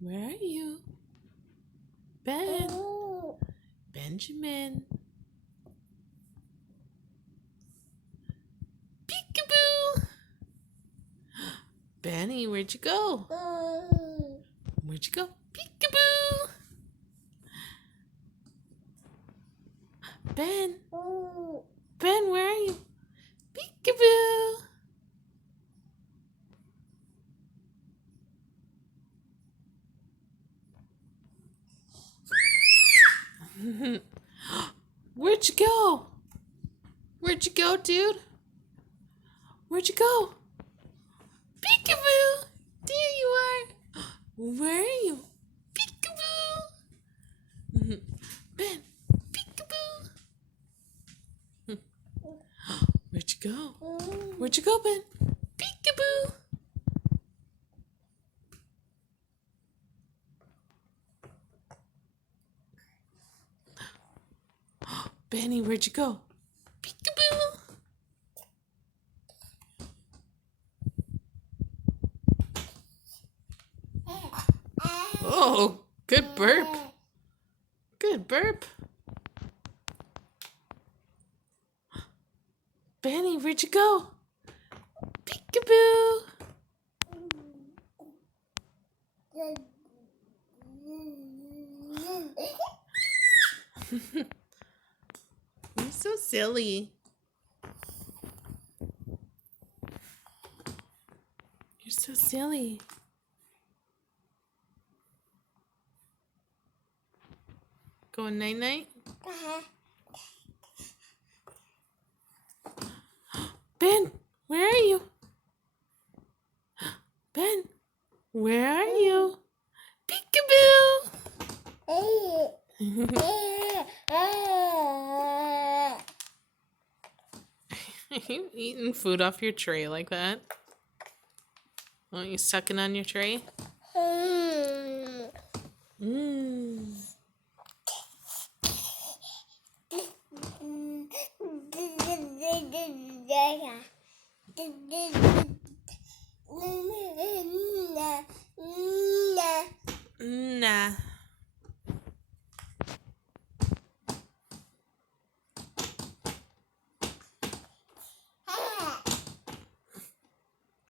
Where are you? Ben. Benjamin. Peekaboo. Benny, where'd you go? Where'd you go? Peekaboo. Ben. Ben, where are you? Peekaboo. Where'd you go? Where'd you go, dude? Where'd you go? Peekaboo! There you are. Where are you? Peekaboo! Ben, peekaboo! Where'd you go? Where'd you go, Ben? Peekaboo! Benny, where'd you go? Peekaboo! Oh, good burp. Good burp. Benny, where'd you go? Peekaboo! You're so silly. You're so silly. Going night-night? Ben, where are you? Ben, where are you? Peekaboo! Are you eating food off your tray like that? Aren't you sucking on your tray? Mmm. Nah.